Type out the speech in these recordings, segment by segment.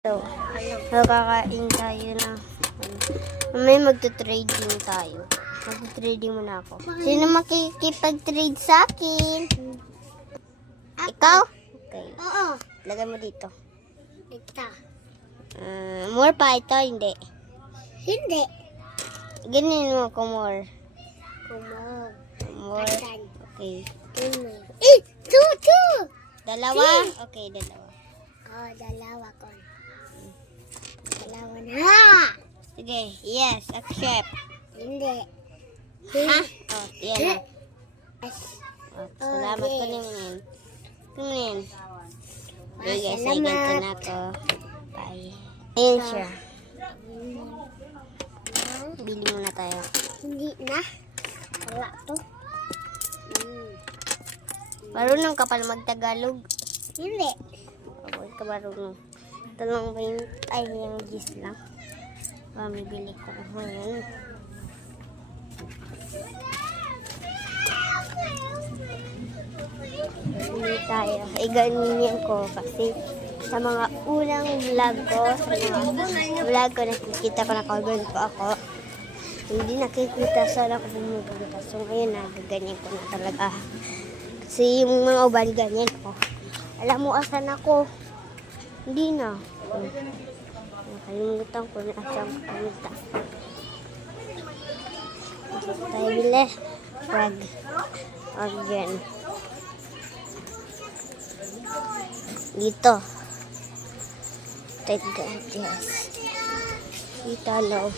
So, kakain tayo na. May magta-trading tayo. Magta-trading muna ako. Sino makikipag-trade sa akin? Ikaw? Okay. Oo. Lagay mo dito. Ito. More pa ito, hindi. Hindi. Ganyan mo ko more. Kumog. More. Asan? Okay. Kumog. Eh! Two! Dalawa? Okay, dalawa. Oh, dalawa ko. Dalawa na. Sige, yes, accept. Hindi. Ha? Oh, yan na. Yes. Oh, salamat ko naman. Kunin. Okay guys, ay Salamat. ganito na ako. Bye. Ayan siya. Bili muna tayo. Hindi na. Wala to. Marunong ka pala mag-Tagalog. Hindi. Huwag ka marunong. Ito lang ba yung, ay, yung gis lang. Bibili ko. Ayan. Bili tayo. Ay, ganyan ko kasi sa mga unang vlog ko, nakikita ko nakaganyan ko ako. Hindi nakikita sana ako bumubuga. So, ngayon nagaganyan ko na talaga. Kasi yung mga uban ganyan ko. Alam mo, asan ako? Hindi na. Nakalimutan ko na asang pumunta. Tayo bili. Wag yan. Dito. Take that, yes. Dito, no.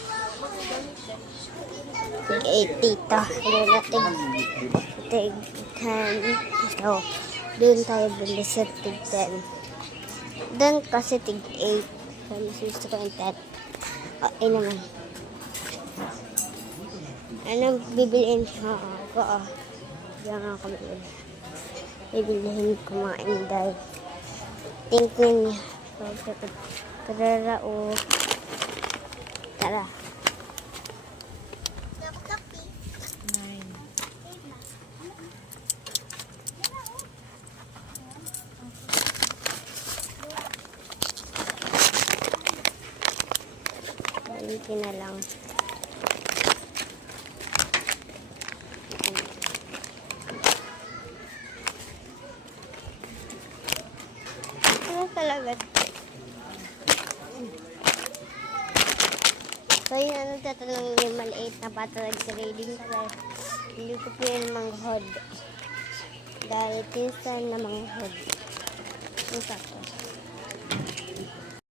Take 8 dito. Ano natin? Take 10. So, doon tayo bili sa tig 10. Doon kasi tig 8. So, mas gusto ko yung 10. Okay naman. Anong bibiliin ko? Diyan ako bibili. Bibilihin ko mga inday. Tingnan niya. Tara. Balikin na lang. Ano talaga? So yun, ano tatanong yung maliit na patalag sa trading kasi hindi ko po yun manghod. Dahil tinsan na manghod. Yung sakto.